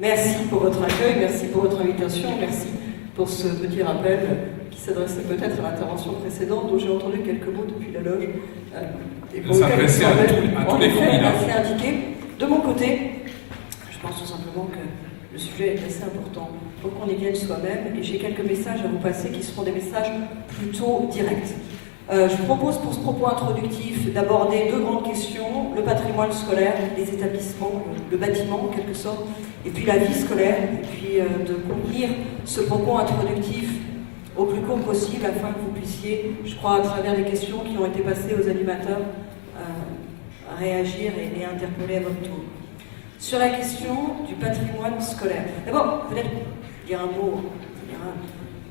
Merci pour votre accueil, merci pour votre invitation, merci pour ce petit rappel qui s'adressait peut-être à l'intervention précédente dont j'ai entendu quelques mots depuis la loge. Et pour s'adresser à tous les candidats. Assez indiqué. De mon côté, je pense tout simplement que le sujet est assez important pour qu'on y vienne soi-même et j'ai quelques messages à vous passer qui seront des messages plutôt directs. Je vous propose pour ce propos introductif d'aborder deux grandes questions, le patrimoine scolaire, les établissements, le bâtiment en quelque sorte, et puis la vie scolaire, et puis de contenir ce propos introductif au plus court possible afin que vous puissiez, je crois, à travers les questions qui ont été passées aux animateurs, réagir et interpeller à votre tour. Sur la question du patrimoine scolaire, d'abord, peut-être dire un mot,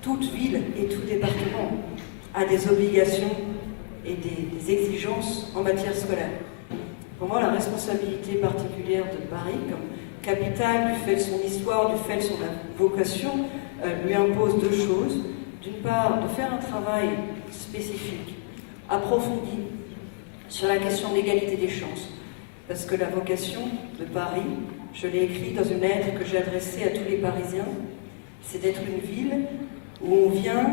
toute ville et tout département a des obligations et des exigences en matière scolaire. Pour moi, la responsabilité particulière de Paris, comme capitale, du fait de son histoire, du fait de son vocation, lui impose deux choses. D'une part, de faire un travail spécifique, approfondi, sur la question de l'égalité des chances. Parce que la vocation de Paris, je l'ai écrit dans une lettre que j'ai adressée à tous les Parisiens, c'est d'être une ville où on vient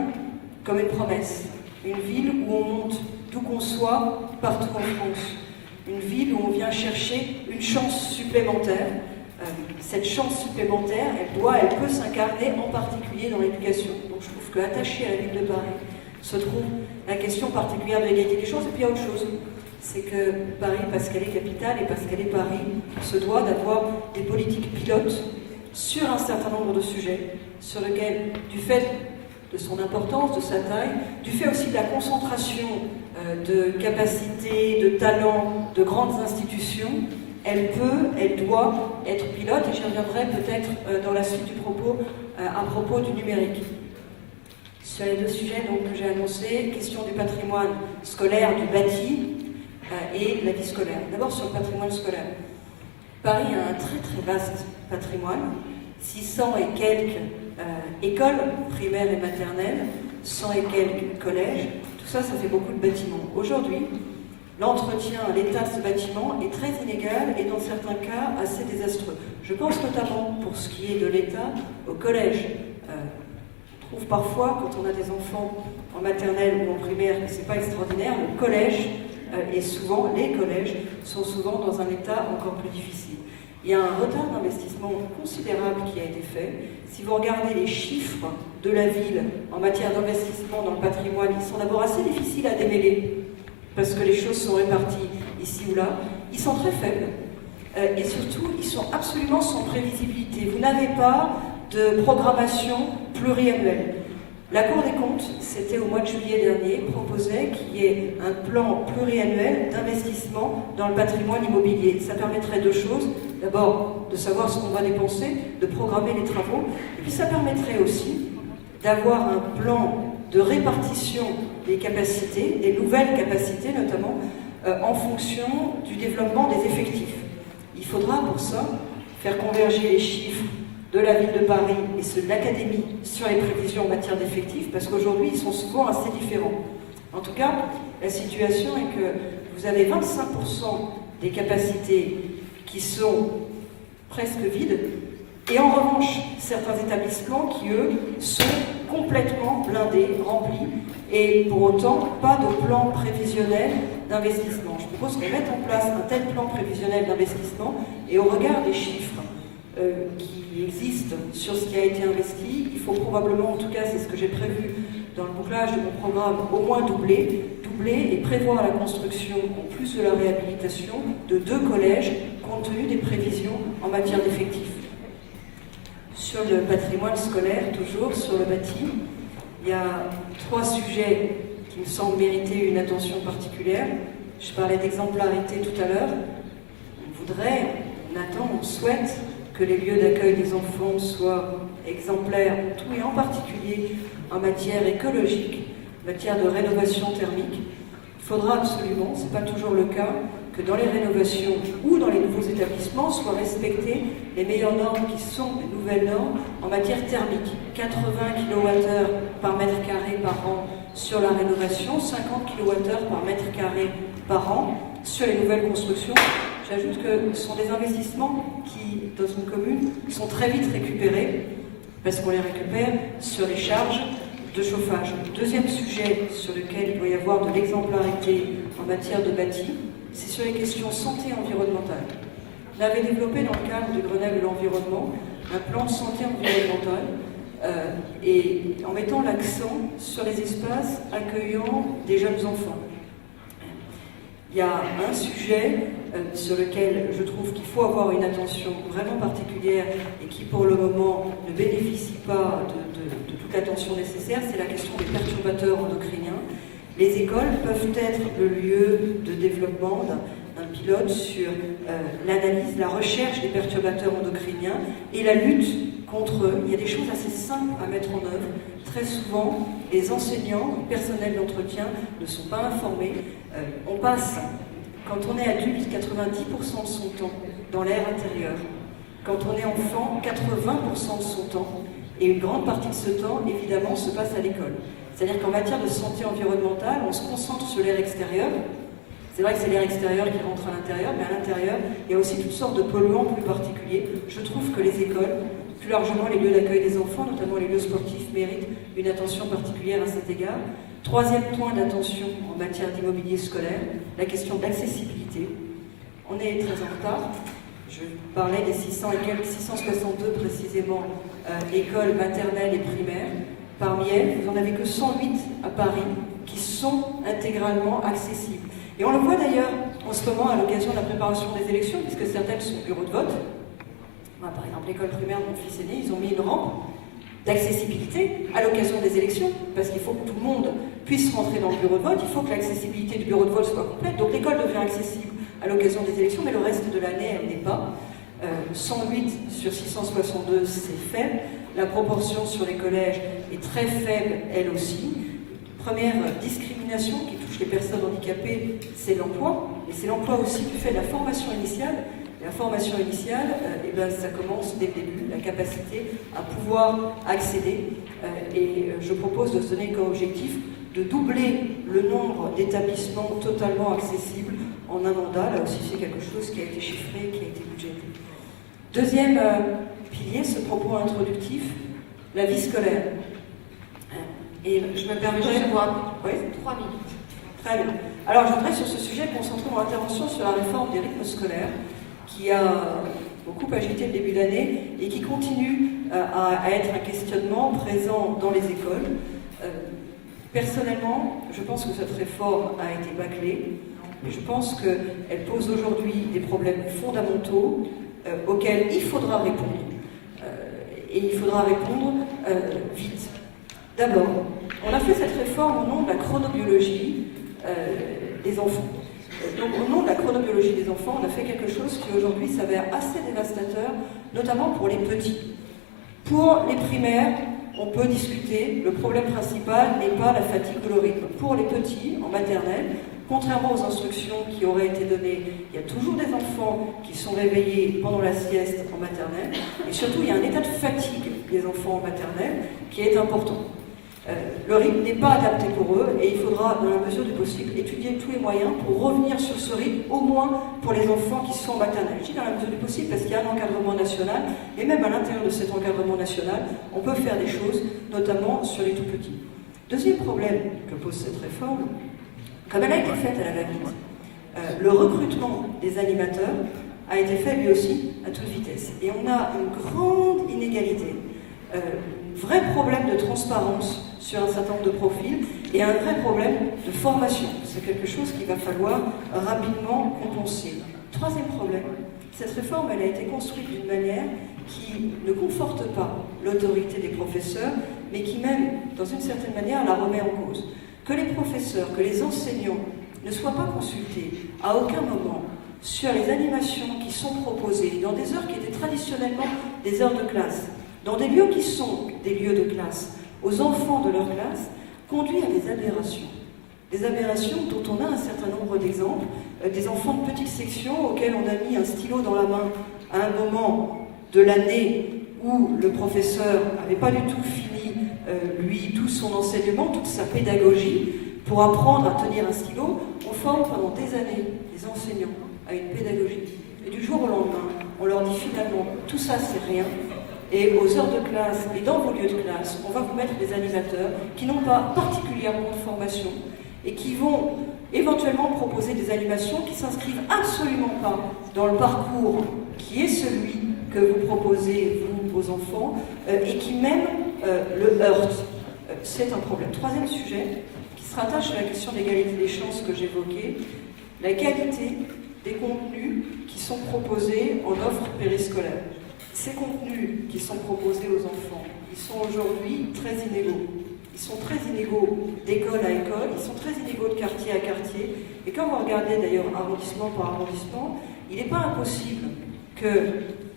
comme une promesse. Une ville où on monte d'où qu'on soit, partout en France. Une ville où on vient chercher une chance supplémentaire. Cette chance supplémentaire, elle peut s'incarner en particulier dans l'éducation. Donc je trouve qu'attaché à la ville de Paris se trouve la question particulière de l'égalité des chances. Et puis il y a autre chose, c'est que Paris, parce qu'elle est capitale et parce qu'elle est Paris, se doit d'avoir des politiques pilotes sur un certain nombre de sujets, sur lesquels, du fait de son importance, de sa taille, du fait aussi de la concentration de capacités, de talents, de grandes institutions, elle doit être pilote, et j'y reviendrai peut-être dans la suite du propos, à propos du numérique. Sur les deux sujets donc, que j'ai annoncés, question du patrimoine scolaire, du bâti, et la vie scolaire. D'abord sur le patrimoine scolaire. Paris a un très très vaste patrimoine, 600 et quelques écoles primaires et maternelles, 100 et quelques collèges, tout ça, ça fait beaucoup de bâtiments. Aujourd'hui, l'entretien, l'état de ce bâtiment est très inégal et dans certains cas assez désastreux. Je pense notamment, pour ce qui est de l'état, au collège. On trouve parfois, quand on a des enfants en maternelle ou en primaire, que ce n'est pas extraordinaire, le collège et souvent les collèges sont souvent dans un état encore plus difficile. Il y a un retard d'investissement considérable qui a été fait. Si vous regardez les chiffres de la ville en matière d'investissement dans le patrimoine, ils sont d'abord assez difficiles à démêler, parce que les choses sont réparties ici ou là. Ils sont très faibles, et surtout, ils sont absolument sans prévisibilité. Vous n'avez pas de programmation pluriannuelle. La Cour des comptes, c'était au mois de juillet dernier, proposait qu'il y ait un plan pluriannuel d'investissement dans le patrimoine immobilier. Ça permettrait deux choses. D'abord, de savoir ce qu'on va dépenser, de programmer les travaux. Et puis ça permettrait aussi d'avoir un plan de répartition des capacités, des nouvelles capacités notamment, en fonction du développement des effectifs. Il faudra pour ça faire converger les chiffres de la ville de Paris et ceux de l'Académie sur les prévisions en matière d'effectifs, parce qu'aujourd'hui, ils sont souvent assez différents. En tout cas, la situation est que vous avez 25% des capacités qui sont presque vides, et en revanche, certains établissements qui, eux, sont complètement blindés, remplis, et pour autant, pas de plan prévisionnel d'investissement. Je propose qu'on mette en place un tel plan prévisionnel d'investissement, et au regard des chiffres qui existent sur ce qui a été investi, il faut probablement, en tout cas c'est ce que j'ai prévu dans le bouclage de mon programme, au moins doubler et prévoir la construction, en plus de la réhabilitation, de 2 collèges, compte tenu des prévisions en matière d'effectifs. Sur le patrimoine scolaire, toujours sur le bâti, il y a 3 sujets qui me semblent mériter une attention particulière. Je parlais d'exemplarité tout à l'heure. On voudrait, on attend, on souhaite que les lieux d'accueil des enfants soient exemplaires, tout et en particulier en matière écologique, en matière de rénovation thermique. Il faudra absolument, ce n'est pas toujours le cas, que dans les rénovations ou dans les nouveaux établissements soient respectées les meilleures normes qui sont les nouvelles normes en matière thermique. 80 kWh par mètre carré par an sur la rénovation, 50 kWh par mètre carré par an sur les nouvelles constructions. J'ajoute que ce sont des investissements qui, dans une commune, sont très vite récupérés, parce qu'on les récupère sur les charges de chauffage. Deuxième sujet sur lequel il doit y avoir de l'exemplarité en matière de bâti, c'est sur les questions santé environnementale. On avait développé dans le cadre du Grenelle de l'environnement un plan de santé environnementale et en mettant l'accent sur les espaces accueillant des jeunes enfants. Il y a un sujet sur lequel je trouve qu'il faut avoir une attention vraiment particulière et qui pour le moment ne bénéficie pas de toute l'attention nécessaire, c'est la question des perturbateurs endocriniens. Les écoles peuvent être le lieu de développement d'un pilote sur l'analyse, la recherche des perturbateurs endocriniens et la lutte contre eux. Il y a des choses assez simples à mettre en œuvre. Très souvent, les enseignants, le personnel d'entretien ne sont pas informés. On passe, quand on est adulte, 90% de son temps dans l'air intérieur. Quand on est enfant, 80% de son temps. Et une grande partie de ce temps, évidemment, se passe à l'école. C'est-à-dire qu'en matière de santé environnementale, on se concentre sur l'air extérieur. C'est vrai que c'est l'air extérieur qui rentre à l'intérieur, mais à l'intérieur, il y a aussi toutes sortes de polluants plus particuliers. Je trouve que les écoles, plus largement les lieux d'accueil des enfants, notamment les lieux sportifs, méritent une attention particulière à cet égard. Troisième point d'attention en matière d'immobilier scolaire, la question d'accessibilité. On est très en retard. Je parlais des 662 précisément écoles maternelles et primaires. Parmi elles, vous n'en avez que 108 à Paris qui sont intégralement accessibles. Et on le voit d'ailleurs en ce moment à l'occasion de la préparation des élections, puisque certaines sont bureaux de vote. Moi, par exemple, l'école primaire de mon fils aîné, ils ont mis une rampe d'accessibilité à l'occasion des élections, parce qu'il faut que tout le monde puisse rentrer dans le bureau de vote, il faut que l'accessibilité du bureau de vote soit complète, donc l'école devient accessible à l'occasion des élections, mais le reste de l'année, elle n'est pas. 108 sur 662, c'est faible. La proportion sur les collèges est très faible, elle aussi. Première discrimination qui touche les personnes handicapées, c'est l'emploi, et c'est l'emploi aussi du fait de la formation initiale. La formation initiale, ça commence dès le début, la capacité à pouvoir accéder. Et je propose de se donner comme objectif de doubler le nombre d'établissements totalement accessibles en un mandat. Là aussi, c'est quelque chose qui a été chiffré, qui a été budgété. Deuxième pilier, ce propos introductif, la vie scolaire. Et je me permettrai... Oui, 3 minutes. Très bien. Alors, je voudrais sur ce sujet concentrer mon intervention sur la réforme des rythmes scolaires, qui a beaucoup agité le début d'année et qui continue à être un questionnement présent dans les écoles. Personnellement, je pense que cette réforme a été bâclée. Je pense qu'elle pose aujourd'hui des problèmes fondamentaux auxquels il faudra répondre. Et il faudra répondre vite. D'abord, on a fait cette réforme au nom de la chronobiologie des enfants. Donc, au nom de la chronobiologie des enfants, on a fait quelque chose qui aujourd'hui s'avère assez dévastateur, notamment pour les petits. Pour les primaires, on peut discuter, le problème principal n'est pas la fatigue ou le rythme. Pour les petits, en maternelle, contrairement aux instructions qui auraient été données, il y a toujours des enfants qui sont réveillés pendant la sieste en maternelle, et surtout il y a un état de fatigue des enfants en maternelle qui est important. Le rythme n'est pas adapté pour eux et il faudra, dans la mesure du possible, étudier tous les moyens pour revenir sur ce rythme, au moins pour les enfants qui sont en maternelle. Je dis dans la mesure du possible parce qu'il y a un encadrement national, et même à l'intérieur de cet encadrement national, on peut faire des choses, notamment sur les tout-petits. Deuxième problème que pose cette réforme, comme elle a été faite à la va-vite, le recrutement des animateurs a été fait lui aussi à toute vitesse. Et on a une grande inégalité, vrai problème de transparence sur un certain nombre de profils et un vrai problème de formation. C'est quelque chose qu'il va falloir rapidement compenser. Troisième problème, cette réforme elle a été construite d'une manière qui ne conforte pas l'autorité des professeurs, mais qui même, dans une certaine manière, la remet en cause. Que les professeurs, que les enseignants ne soient pas consultés à aucun moment sur les animations qui sont proposées dans des heures qui étaient traditionnellement des heures de classe, dans des lieux qui sont des lieux de classe, aux enfants de leur classe, conduit à des aberrations. Des aberrations dont on a un certain nombre d'exemples, des enfants de petite section auxquels on a mis un stylo dans la main à un moment de l'année où le professeur n'avait pas du tout fini lui, tout son enseignement, toute sa pédagogie, pour apprendre à tenir un stylo. On forme pendant des années les enseignants à une pédagogie. Et du jour au lendemain, on leur dit finalement, tout ça c'est rien. Et aux heures de classe et dans vos lieux de classe, on va vous mettre des animateurs qui n'ont pas particulièrement de formation et qui vont éventuellement proposer des animations qui ne s'inscrivent absolument pas dans le parcours qui est celui que vous proposez, vous, aux enfants, et qui même le heurtent. C'est un problème. Troisième sujet, qui se rattache à la question de l'égalité des chances que j'évoquais, la qualité des contenus qui sont proposés en offre périscolaire. Ces contenus qui sont proposés aux enfants, ils sont aujourd'hui très inégaux. Ils sont très inégaux d'école à école, ils sont très inégaux de quartier à quartier. Et quand vous regardez d'ailleurs arrondissement par arrondissement, il n'est pas impossible que,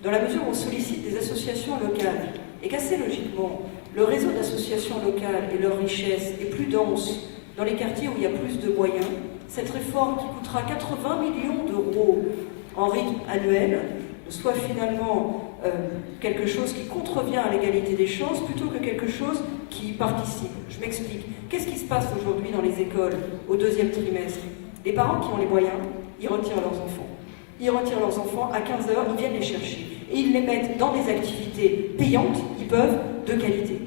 dans la mesure où on sollicite des associations locales, et qu'assez logiquement, le réseau d'associations locales et leur richesse est plus dense dans les quartiers où il y a plus de moyens, cette réforme qui coûtera 80 millions d'euros en rythme annuel soit finalement quelque chose qui contrevient à l'égalité des chances plutôt que quelque chose qui y participe. Je m'explique. Qu'est-ce qui se passe aujourd'hui dans les écoles au deuxième trimestre? Les parents qui ont les moyens, ils retirent leurs enfants. Ils retirent leurs enfants à 15h, ils viennent les chercher. Et ils les mettent dans des activités payantes, ils peuvent, de qualité.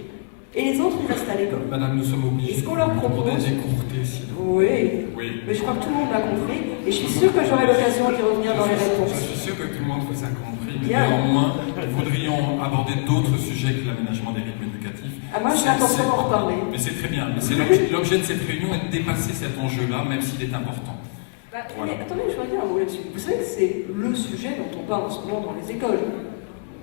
Et les autres, ils restent à l'école. Madame, nous sommes obligés. Est-ce qu'on leur propose d'écourter, sinon. Oui. Mais je crois que tout le monde l'a compris. Et je suis sûre que j'aurai l'occasion d'y revenir dans les réponses. Je suis sûr que tout le monde vous a compris. Mais néanmoins, nous voudrions aborder d'autres sujets que l'aménagement des rythmes éducatifs. Moi, j'ai l'intention d'en reparler. Mais c'est très bien. Mais c'est l'objet de cette réunion est de dépasser cet enjeu-là, même s'il est important. Mais attendez, je voudrais dire un mot là-dessus. Vous savez que c'est le sujet dont on parle en ce moment dans les écoles.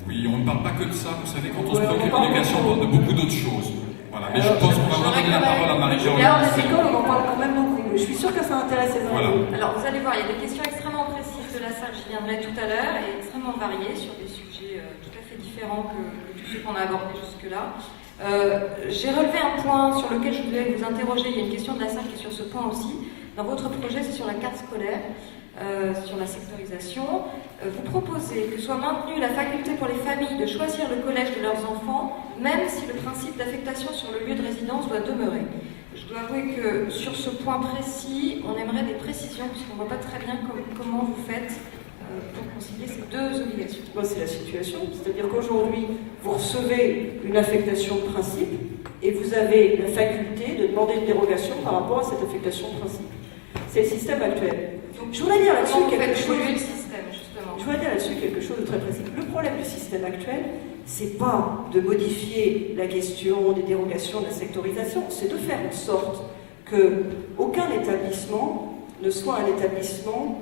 Oui, on ne parle pas que de ça. Vous savez, quand on se préoccupe d'éducation, on parle de beaucoup d'autres choses. Voilà. Mais je pense qu'on va donner la parole à Marie-Jeanne. Là, dans les écoles, on en parle quand même beaucoup. Je suis sûre que ça intéresse les enfants. Alors, vous allez voir, il y a des questions extrêmement précises de la salle, j'y viendrai tout à l'heure, et extrêmement variées sur des sujets tout à fait différents que tous ceux qu'on a abordés jusque-là. J'ai relevé un point sur lequel je voulais vous interroger. Il y a une question de la salle qui est sur ce point aussi. Dans votre projet, c'est sur la carte scolaire, sur la sectorisation. Vous proposez que soit maintenue la faculté pour les familles de choisir le collège de leurs enfants, même si le principe d'affectation sur le lieu de résidence doit demeurer. Je dois avouer que sur ce point précis, on aimerait des précisions, puisqu'on ne voit pas très bien comment vous faites pour concilier ces deux obligations. C'est la situation, c'est-à-dire qu'aujourd'hui, vous recevez une affectation de principe et vous avez la faculté de demander une dérogation par rapport à cette affectation de principe. C'est le système actuel. Donc, je voudrais dire là-dessus quelque chose. Je voudrais dire là-dessus quelque chose de très précis. Le problème du système actuel, c'est pas de modifier la question des dérogations, de la sectorisation, c'est de faire en sorte que aucun établissement ne soit un établissement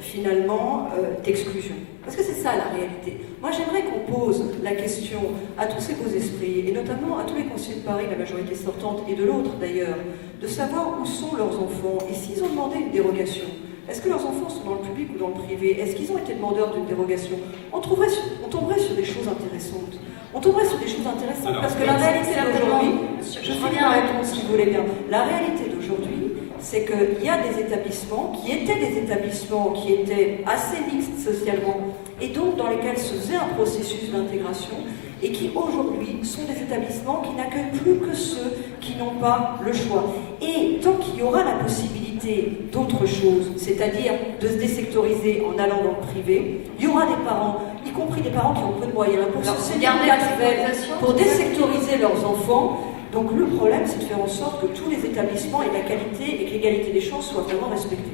finalement d'exclusion. Parce que c'est ça la réalité. Moi j'aimerais qu'on pose la question à tous ces beaux esprits, et notamment à tous les conseillers de Paris, la majorité sortante, et de l'autre d'ailleurs, de savoir où sont leurs enfants, et s'ils ont demandé une dérogation. Est-ce que leurs enfants sont dans le public ou dans le privé? Est-ce qu'ils ont été demandeurs d'une dérogation? On tomberait sur des choses intéressantes. Parce que la réalité d'aujourd'hui, je finis ma réponse si vous voulez bien, la réalité d'aujourd'hui, c'est qu'il y a des établissements qui étaient assez mixtes socialement et donc dans lesquels se faisait un processus d'intégration et qui aujourd'hui sont des établissements qui n'accueillent plus que ceux qui n'ont pas le choix. Et tant qu'il y aura la possibilité d'autre chose, c'est-à-dire de se désectoriser en allant dans le privé, il y aura des parents, y compris des parents qui ont peu de moyens, pour désectoriser leurs enfants. Donc le problème, c'est de faire en sorte que tous les établissements aient la qualité et que l'égalité des chances soit vraiment respectée.